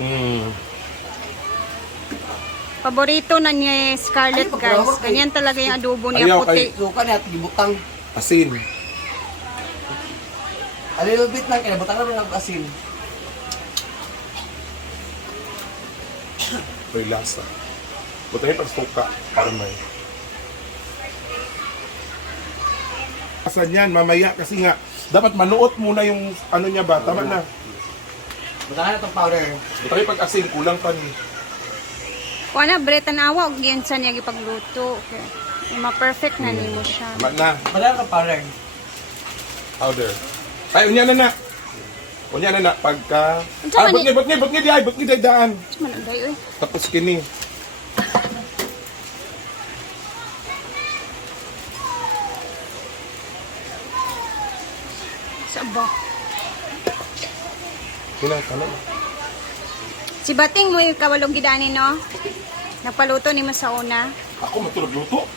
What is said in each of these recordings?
Hmm. Paborito na niya Scarlett, guys. Ganyan talaga yung adobo niya, Ayaw puti. Suka niya at gibutang. Asin. A little bit lang, kaya butang na ng asin. May lasa. Butangin pag suka. Para may. Asan yan, mamaya kasi nga, dapat manuot muna yung ano niya ba? Tama na. Butang na itong powder. Butangin pag asin, kulang pa ni. Kuha na, bretan awa, og yan sa niya gipagluto. Okay. Ma-perfect na nimo siya. Tama na. Butang na itong powder. Powder. Ay, unya na na. Unya na na. Pagka... Unsa Ah, man butngi di daan. Man ang dayo eh. Tapos kini. Sa ba? Kina, tama na. Si Bating mo yung kawalong gidani, no? Nagpaluto ni mo sa una. Ako matulog luto.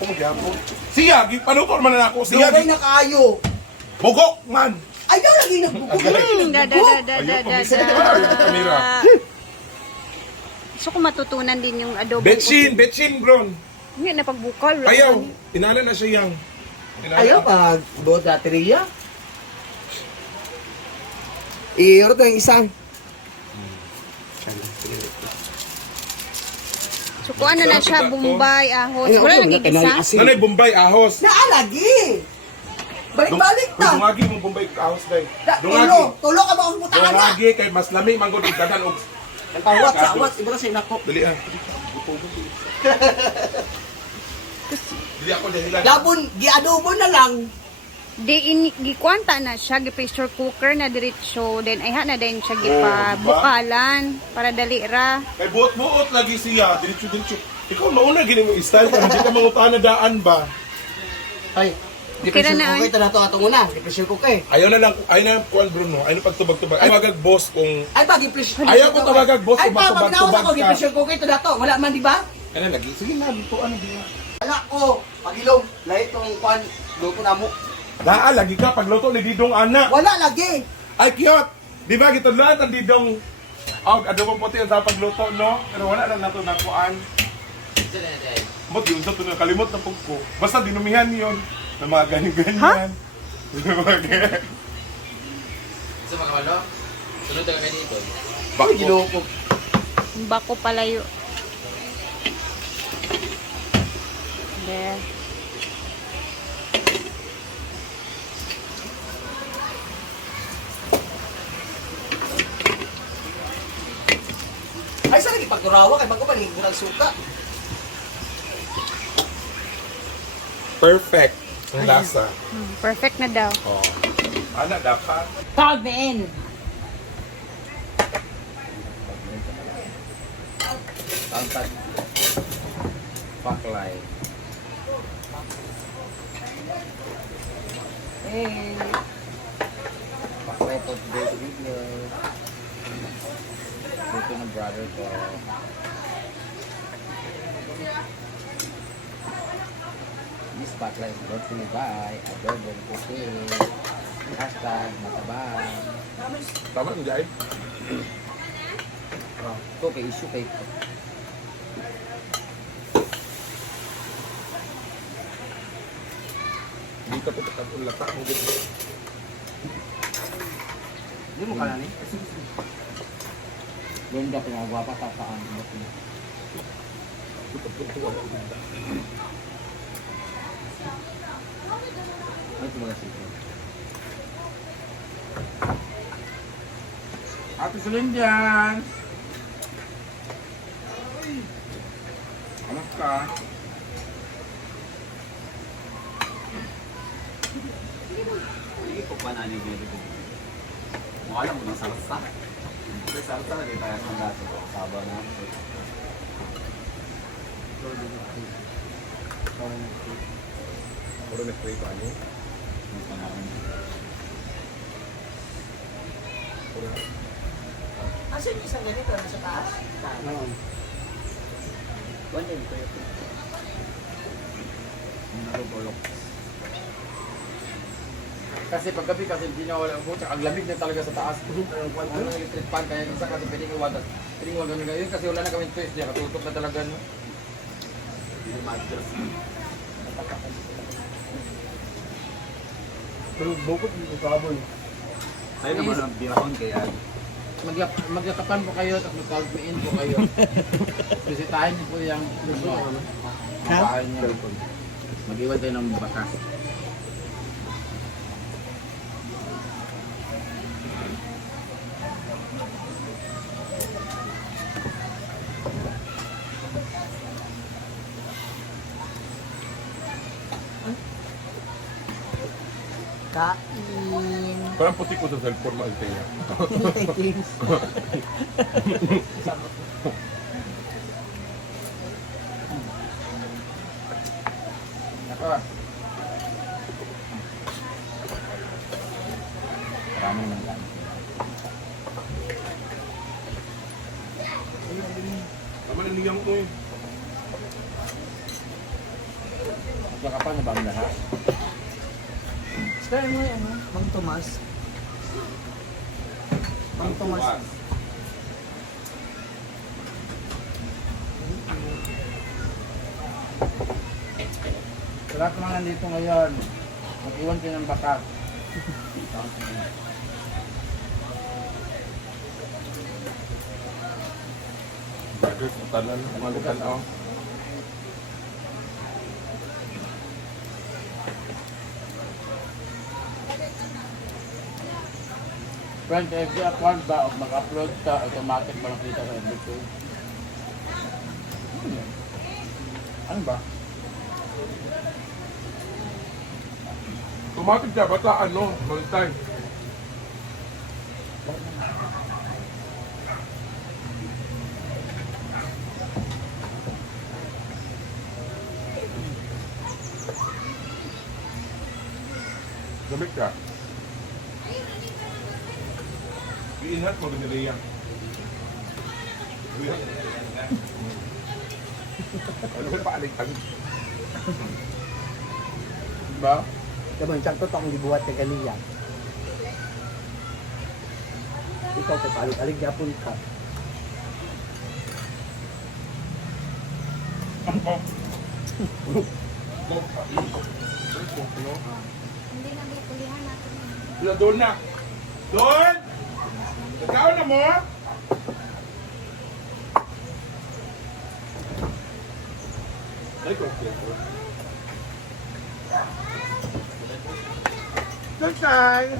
Ako magyapon. Siya, panuto naman na ako. Siya, Dugay na kayo. bugok man. Ayaw lagi nagbukog. Kamera. So kung matutunan din yung adobo. Betchin, bron. Hindi na pagbukal. wala Ayaw. man. Inala na siya yang. Ayaw pag buot na teriya. Iirot na yung isang. So kung ano na siya, Bombay, ahos. Wala nang igisa. Nanay, Bombay, ahos. Naalagi. Balik-balik ta. Dungagi mong Bombay ahos, day. Tulo. Tulo ka ba kung butangan na? Dungagi, kay mas lami, manggod, dagan, og... Ang tawat sa awat. Iba na sa inako. Dali ah. Dili ako dahilan. Labon, gi-adobo na lang. Gikwanta na siya, gi-pressure cooker na diretso. Then ayha na din siya gipabukalan para dali ra. Kay buot-buot lagi siya, diretso-diretso. Ikaw mauna gini mo style ka, hindi ka mangupahan na daan ba? Ay, Okay di-pressure na, cooker ito na ito atong una. Di-pressure cooker. Ayaw na lang, ayaw na kuan Bruno, ayaw na pagtubag-tubag. Ay, magag boss kung... Ay, pag i-pressure Ayaw ko tawagag, boss, Ay, pa, pag nawas tubag-tubag ako, ka. di-pressure cooker ito na ito. Wala man, di ba? Ano, lagi? Sige na, dito, ano ba? Wala ko. Pagilong, lahit tong kwan. Luto na mo. Daa, lagi ka, pagluto ni Didong Ana. Wala lagi. Ay, cute! Di ba, gito lahat ang Didong... Og, adobong puti ang sa pagluto, no? Pero wala lang nato na kuan. Mot yun, sa tunang kalimot na pugko. Basta dinumihan yun. Na mga ganyan-ganyan. Sa mga ano? Sunod na kami dito. Ay, ginoko. Bako palayo. There. Ay, saan lagi pagkurawa? Kaya bago ba nang suka? Perfect. Ang lasa. Perfect na daw. Oh. Ana, dapat. Tawag na in. Tangtag. Paklay. Eh. Paklay po today's video. Dito ng brother ko. This paklay is brought to you by Adobo Cooking. Hashtag matabang. Tama, hindi ay. Ito kay issue kay Hindi ka putok ang ulata. Ang ganda. Hindi mo ka na ni? Ganda pinagwapa ka saan. Ay, mga sito. Ate Sulindian! Alam ka? Hindi ko pa nanin dito. Mukha lang mo ng salsa. Sa salsa lagi tayo sa lahat. Saba na. Puro na-spray pa niyo. Asan yung isang ganito? Nasa taas? Oo. One ko yun. Nagugulok. Kasi paggabi kasi hindi na wala ang buta. Ang lamig na talaga sa taas. Ano electric fan kaya isa kasi pwedeng iwanan. Pwedeng iwanan ngayon kasi wala na kami choice niya. Katutok na talaga no. Hindi ma-adjust. Pero bukod yung sabon. Tayo naman ang biyahon kaya Magyakapan po kayo at mag-calm-in po kayo. Bisitahin niyo po yung bahay niyo. Mag-iwan tayo ng baka. Kain. Parang puti ko sa cellphone mo, Altea. Thanks. Ako. Marami naman lang. Tama na niyang ko eh. Magyakapan na ba ang lahat? Scar mo yan, Mang Tomas. Mang Tomas. Sa lahat ng mga nandito ngayon, mag-iwan kayo ng baka. Bagay sa tanan, malukan ako. Friend, every account ba o mag-upload ka, automatic ba nakita sa YouTube? Ano ba? Automatic siya, basta ano, multi. Gamit ka. Iinhat mo ganyan na yan. Ano ba paaligtang? Diba? Diba, sakto to akong gibuhat kay Kaliya. Ikaw kay palig-alig yapon ka. Hindi na may kulihan natin. Wala doon na. Doon! Ikaw na mo? Ay, okay. Sunshine!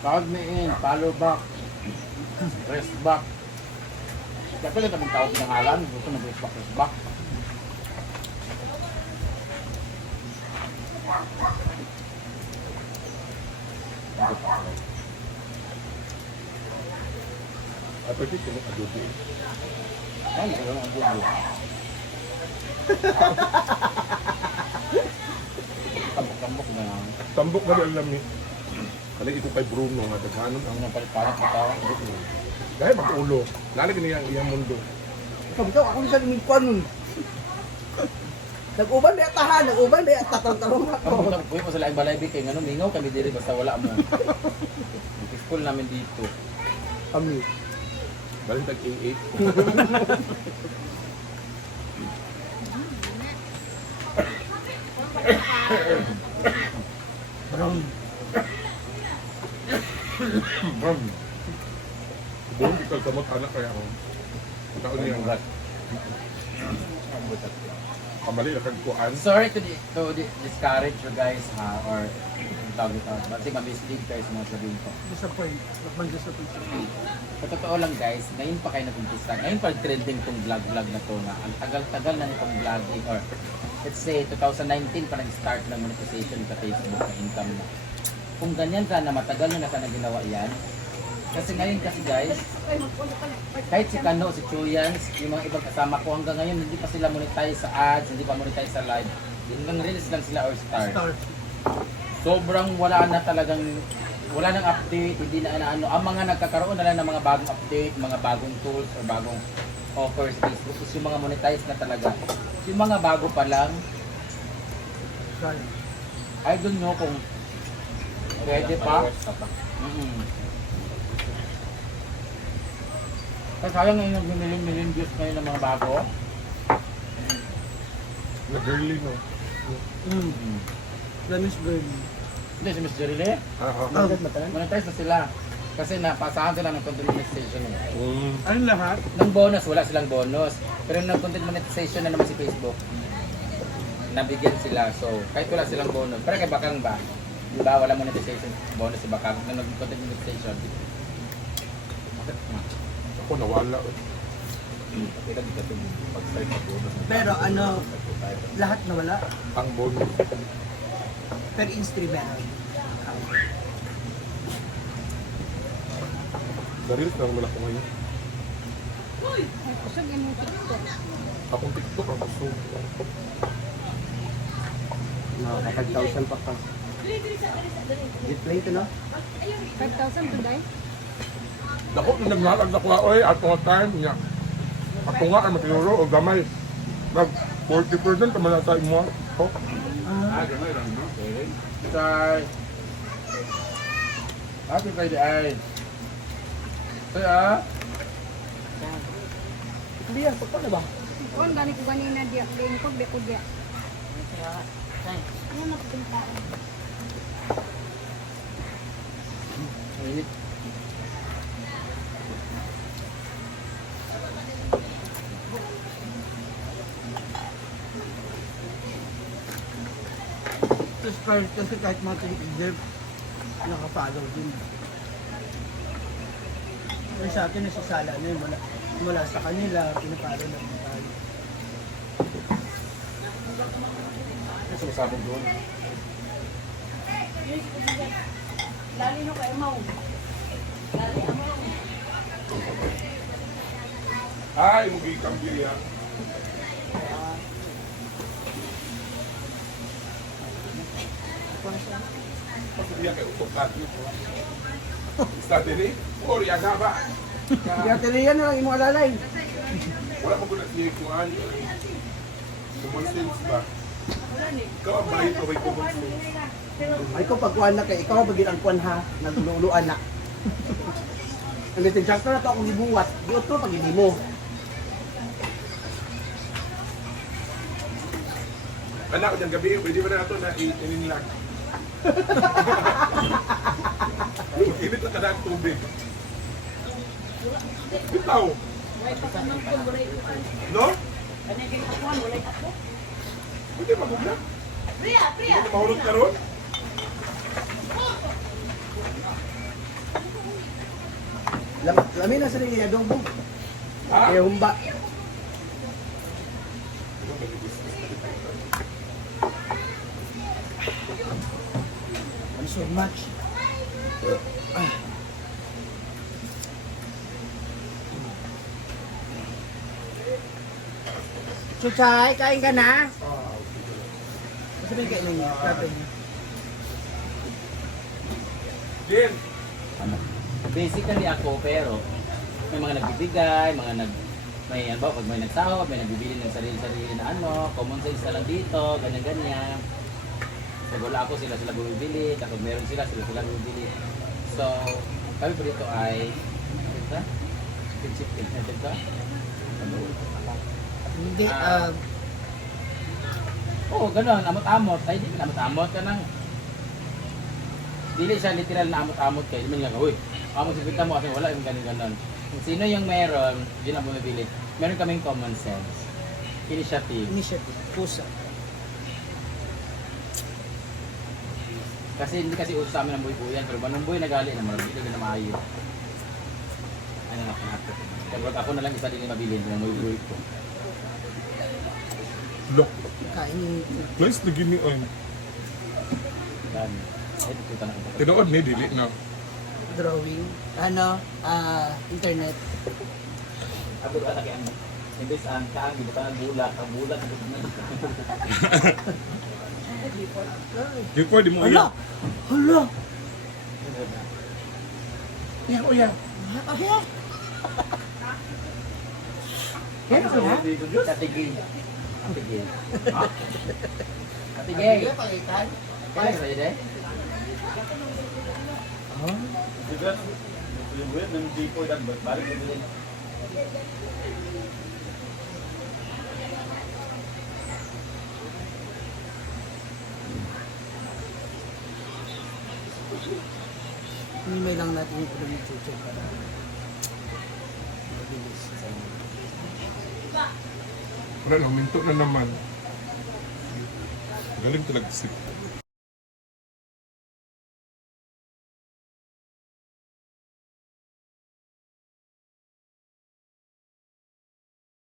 Tawag me in, follow back, press back. Siyempre lang tamang tawag ng halan, gusto na press back. Ay, pwede ko ng adobo. Ay, nakalang ang bubo. Tambok-tambok na lang. Tambok na rin alam ni. Kali ito kay Bruno nga daghanon Ang ang napalit-palit na tawag. dahil mag-ulo. Lalagyan niya ang iyang mundo. Ikaw, ako sa limigkwan nun. Nag-uban ba tahan? Nag-uban ba tatang-tarong Ang ako? butang kuya ko sa laing balay kay ngano mingaw kami diri basta wala mo. Ang school namin dito. Kami. Balik tag A8. Bam. Buong ikaw samot anak kaya ako. Taon niya nga. Kamali na kagkuan. Sorry to discourage you guys ha or tawag ito. Kasi ma-mislead kayo sa mga sabihin ko. Disappoint. Mag-disappoint. Sa totoo lang guys, ngayon pa kayo nag-umpisa. Ngayon pa trending tong vlog na to na ang tagal-tagal na nitong vlogging or let's say 2019 pa nag-start ng monetization sa Facebook na income na. Kung ganyan sana matagal na sana ginawa yan. Kasi ngayon kasi guys, kahit si Kano, si Chuyans, yung mga ibang kasama ko hanggang ngayon hindi pa sila monetize sa ads, hindi pa monetize sa live. Hanggang reels lang sila or start. Sobrang wala na talagang wala nang update, hindi na ano. Ang mga nagkakaroon na lang ng mga bagong update, mga bagong tools or bagong offers sa Facebook is yung mga monetize na talaga. Yung mga bago pa lang, I don't know kung pwede pa. Kasi sayang ngayon nag-million views ngayon ng mga bago. Na girly, no? Lamis burn. Hindi, si Miss Jerile, monetize na sila. Kasi napasahan sila ng content monetization. Ano lahat? Ng bonus, wala silang bonus. Pero ng content monetization na naman si Facebook, nabigyan sila. So, kahit wala silang bonus. Pero kay Bakang ba? Di ba, wala monetization bonus si Bakang. Nang nag-content monetization. Ako nawala. Pero ano, lahat nawala. Ang bonus. Per instri meron. Daril na wala ko ngayon. Ay, kusog yung TikTok. Akong TikTok ang gusto. Nakaka 5,000 pa ka. Display ito, no? 5,000 today? Dako na naglalag na ko oy at mga time niya. Ako nga ay matiyuro o gamay. Nag 40% naman na sa imo. Oh. Ganun lang, no? Okay. Bye. Happy Friday, ay. Kaya, Hindi yan, pagka na ba? Kung gani ko ganina diya, din ko be ko diya. Ano magpunta? init. Subscribe kasi kahit mga tinig-dev, nakapalaw din. Pero sa akin, nasasala na yun. Mula sa kanila, pinapalo na tayo. Ano sumasabog doon? Ay, mugi kang biya. Pagbiya kay utok natin ito. Sa diri, ori aga ba? Kaya tiliyan na lang yung mga lalay. Wala mo guna siya kuan. Common sense ba? Ikaw ang balito may common sense. Ay ko pagkuhan na kay ikaw bagin ang kuhan ha, nagluluan na. Ang litin-sakto na to akong ibuwat, di otro pag hindi mo. Anak ko dyan gabi, pwede ba na ito na ininlag? Init na kada ang tubig. Bitaw. No? Pwede magugla? Hindi na mahulog ka ron? Lamin na sa rin yung adobo. Ha? Kaya humba. Ano so much? Chuchay, kain ka na? Kasi may kainin niya, tatay niya. Din. Basically ako, pero may mga nagbibigay, may ano ba, pag may nagsahod, may nagbibili ng sarili-sarili na ano, common sense na lang dito, ganyan-ganyan. Pag wala ako, sila bumibili, kapag meron sila bumibili. So, kami po dito ay, ano ito? Chicken, ano ito? Ano? Hindi, Oo, ganun, amot-amot. Ay, di ka amot-amot ka nang. Dili siya literal na amot-amot kayo. Hindi man nga, uy, amot sipita mo kasi wala yung ganun-ganun. Kung sino yung meron, yun ang bumibili. Meron kaming common sense. Initiative. initiative, pusa. Kasi hindi kasi uso sa amin ang buhay-buyan. Pero ba nung buhay nagali na marami, hindi ka na maayo. Ano na, panato. Kaya ako na lang isa din yung mabili ng buhay-buhay ko. Look. Kain yung Guys, nagini on. Dami. Ay, dito na ako. Tinood ni dili na. drawing, internet. Ako ba laki ang imbes ang kaagi buta ang bulat na. Di pwede mo Hala! yun. Hala! Yan, o yan. Okay. Kaya na ha? Katigil. Katigil. Ha? Katigil. Kaya sa ide? Yung buwit, nang tipo dan balik na din. May lang natin yung pwede chuchu para mabilis. Wala na, minto na naman. Galing talaga si